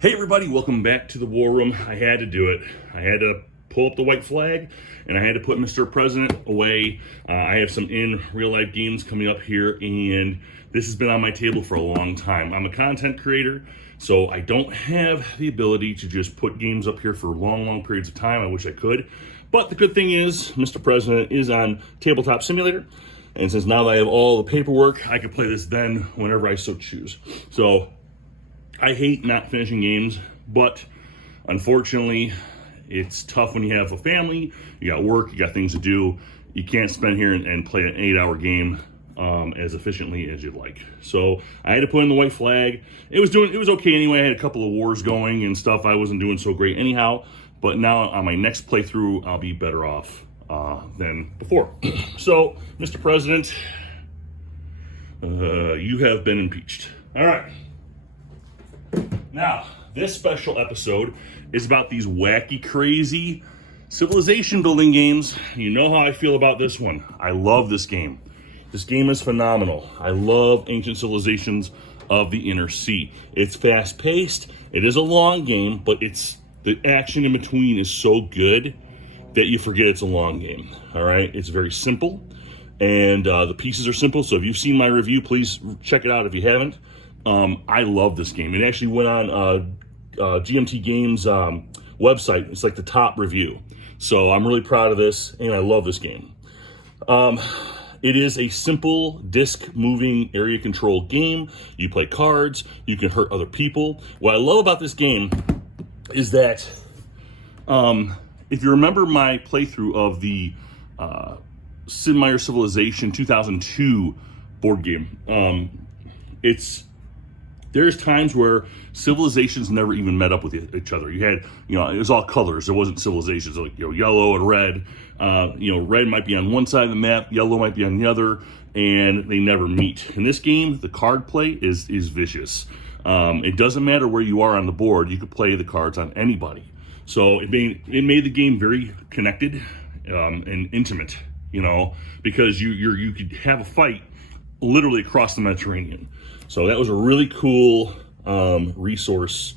Hey everybody, welcome back to the War Room. I had to do it. I had to pull up the white flag and I had to put Mr. President away. I have some in real life games coming up here and this has been on my table for a long time. I'm a content creator, so I don't have the ability to just put games up here for long periods of time. I wish I could. But the good thing is, Mr. President is on Tabletop Simulator. And since now that I have all the paperwork, I can play this then whenever I so choose. So I hate not finishing games, but unfortunately, it's tough when you have a family, you got work, you got things to do. You can't spend here and play an 8-hour game as efficiently as you'd like. So I had to put in the white flag. It was okay anyway. I had a couple of wars going and stuff. I wasn't doing so great anyhow, but now on my next playthrough, I'll be better off than before. So, Mr. President, you have been impeached. All right. Now, this special episode is about these wacky, crazy civilization building games. You know how I feel about this one. I love this game. This game is phenomenal. I love Ancient Civilizations of the Inner Sea. It's fast-paced. It is a long game, but the action in between is so good that you forget it's a long game. All right? It's very simple, and the pieces are simple. So if you've seen my review, please check it out if you haven't. I love this game. It actually went on GMT Games website. It's like the top review. So I'm really proud of this, and I love this game. It is a simple disc moving area control game. You play cards. You can hurt other people. What I love about this game is that if you remember my playthrough of the Sid Meier's Civilization 2002 board game, there's times where civilizations never even met up with each other. You had, it was all colors. There wasn't civilizations like, yellow and red. Red might be on one side of the map, yellow might be on the other, and they never meet. In this game, the card play is vicious. It doesn't matter where you are on the board. You could play the cards on anybody. So it made the game very connected and intimate, because you could have a fight literally across the Mediterranean. So that was a really cool resource.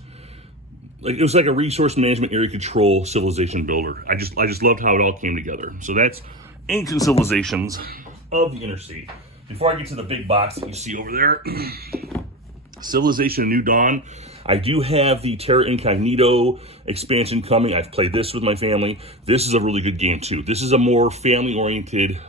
It was like a resource management area control civilization builder. I just loved how it all came together. So that's Ancient Civilizations of the Inner Sea. Before I get to the big box that you see over there, Civilization: A New Dawn. I do have the Terra Incognito expansion coming. I've played this with my family. This is a really good game too. This is a more family-oriented,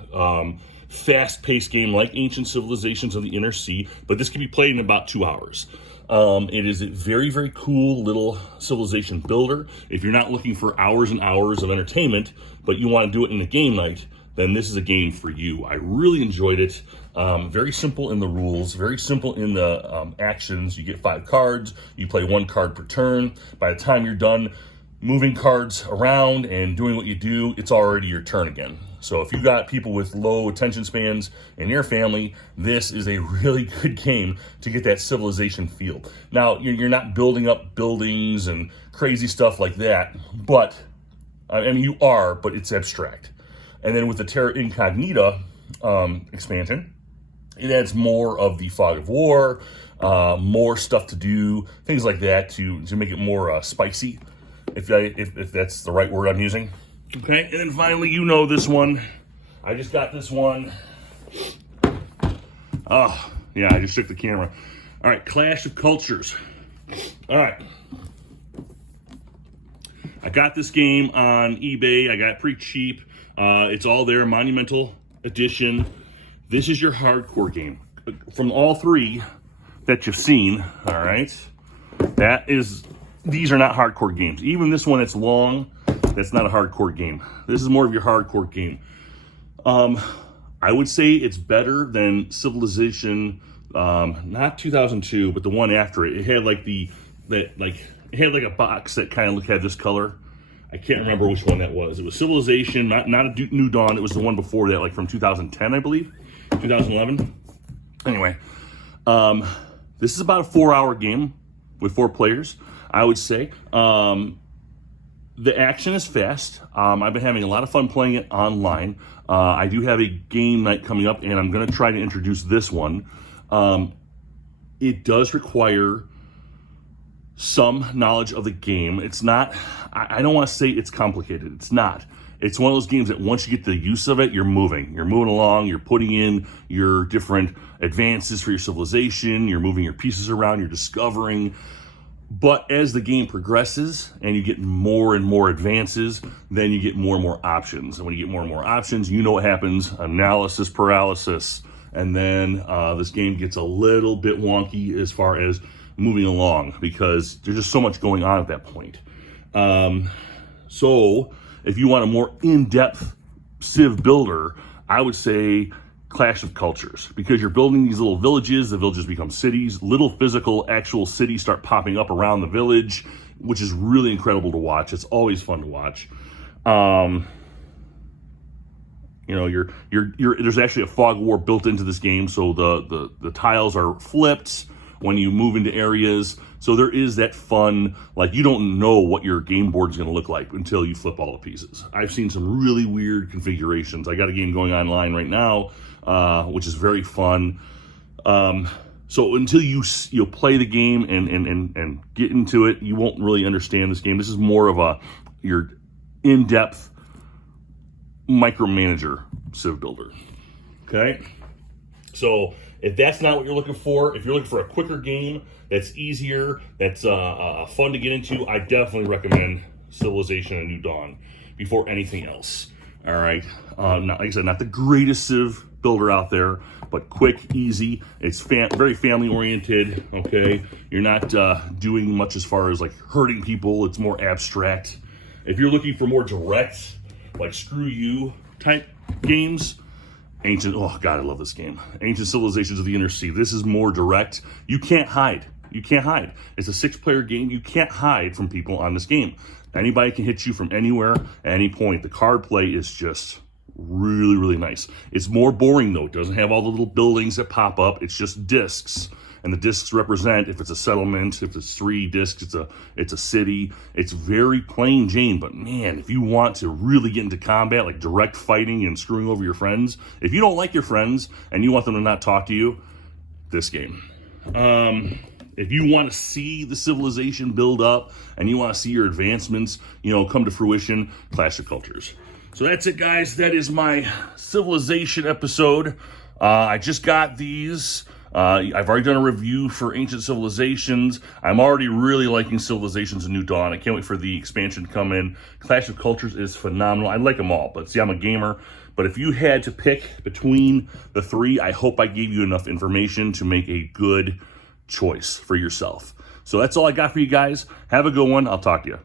fast-paced game like Ancient Civilizations of the Inner Sea, but this can be played in about 2 hours. It is a very, very cool little civilization builder. If you're not looking for hours and hours of entertainment, but you want to do it in a game night, then this is a game for you. I really enjoyed it. Very simple in the rules, very simple in the actions. You get 5 cards, you play 1 card per turn. By the time you're done moving cards around and doing what you do, it's already your turn again. So if you got people with low attention spans in your family, this is a really good game to get that civilization feel. Now, you're not building up buildings and crazy stuff like that, but, you are, but it's abstract. And then with the Terra Incognita expansion, it adds more of the fog of war, more stuff to do, things like that to make it more spicy, if that's the right word I'm using. Okay, and then finally, this one. I just got this one. Oh, yeah, I just shook the camera. All right, Clash of Cultures. All right. I got this game on eBay. I got it pretty cheap. It's all there, Monumental Edition. This is your hardcore game. From all 3 that you've seen, all right, these are not hardcore games. Even this one that's long, that's not a hardcore game. This is more of your hardcore game. I would say it's better than Civilization, not 2002, but the one after it. It had it had like a box that kind of had this color. I can't remember which one that was. It was Civilization, not a New Dawn. It was the one before that, like from 2010, I believe, 2011. Anyway, this is about a 4-hour game with 4 players, I would say. The action is fast. I've been having a lot of fun playing it online. I do have a game night coming up, and I'm going to try to introduce this one. It does require some knowledge of the game. It's not, I don't want to say it's complicated. It's not. It's one of those games that once you get the use of it, you're moving along, you're putting in your different advances for your civilization, you're moving your pieces around, you're discovering. But as the game progresses and you get more and more advances, then you get more and more options. And when you get more and more options, you know what happens: analysis paralysis. And then this game gets a little bit wonky as far as moving along, because there's just so much going on at that point. So if you want a more in-depth Civ builder, I would say Clash of Cultures, because you're building these little villages. The villages become cities. Little physical actual cities start popping up around the village, which is really incredible to watch. It's always fun to watch. You know, there's actually a fog war built into this game, so the tiles are flipped when you move into areas. So there is that fun, like, you don't know what your game board is going to look like until you flip all the pieces. I've seen some really weird configurations. I got a game going online right now, which is very fun. So until you play the game and get into it, you won't really understand this game. This is more of your in-depth micromanager Civ builder. Okay? So if that's not what you're looking for, if you're looking for a quicker game that's easier, that's fun to get into, I definitely recommend Civilization: A New Dawn before anything else. All right, like I said, not the greatest Civ builder out there, but quick, easy. It's very family oriented. Okay, you're not doing much as far as like hurting people. It's more abstract. If you're looking for more direct, like screw you type games, oh God, I love this game. Ancient Civilizations of the Inner Sea. This is more direct. You can't hide. You can't hide. It's a 6-player game. You can't hide from people on this game. Anybody can hit you from anywhere at any point. The card play is just really, really nice. It's more boring though. It doesn't have all the little buildings that pop up. It's just discs. And the discs represent, if it's a settlement, if it's 3 discs, it's a city. It's very plain Jane, but man, if you want to really get into combat, like direct fighting and screwing over your friends, if you don't like your friends and you want them to not talk to you, this game. If you want to see the civilization build up and you want to see your advancements, come to fruition, Clash of Cultures. So that's it, guys. That is my Civilization episode. I just got these. I've already done a review for Ancient Civilizations. I'm already really liking Civilizations: A New Dawn. I can't wait for the expansion to come in. Clash of Cultures is phenomenal. I like them all, but see, I'm a gamer. But if you had to pick between the 3, I hope I gave you enough information to make a good choice for yourself. So that's all I got for you guys. Have a good one. I'll talk to you.